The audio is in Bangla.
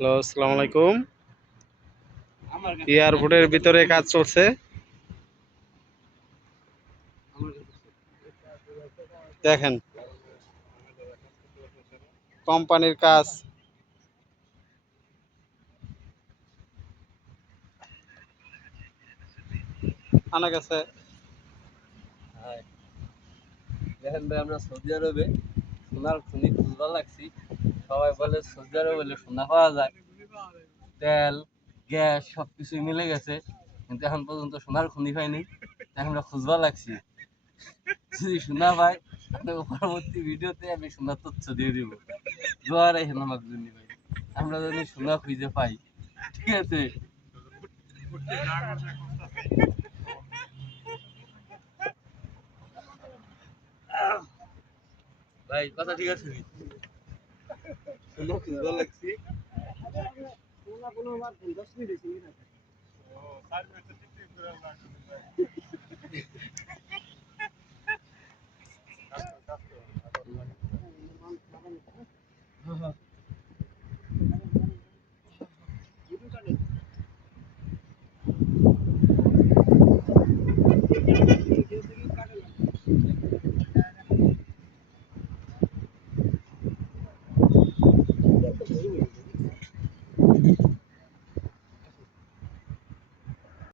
হ্যালো, আসসালামু আলাইকুম। এয়ারপোর্টের ভিতরে কাজ চলছে। দেখেন, কোম্পানির কাজ। আনা গেছে। দেখেন ভাই, আমরা সৌদি আরবে সোনার খনি খুঁজবার লাগছি। সবাই বলে সৌদি আরবে বলে সোনা পাওয়া যায়, তেল গ্যাস সবকিছুই মিলে গেছে, কিন্তু এখন পর্যন্ত সোনার খনি পাইনি। তাই আমরা খুঁজবার লাগছি। যদি সোনা পাই আপনাকে পরবর্তী ভিডিওতে আমি সোনার তথ্য দিয়ে দিব। জোয়ার এখন আমার জন্য ভাই, আমরা যদি সোনা খুঁজে পাই, ঠিক আছে ভাই, কথা ঠিক আছে নি? সোনা খুঁজবার লাগছি।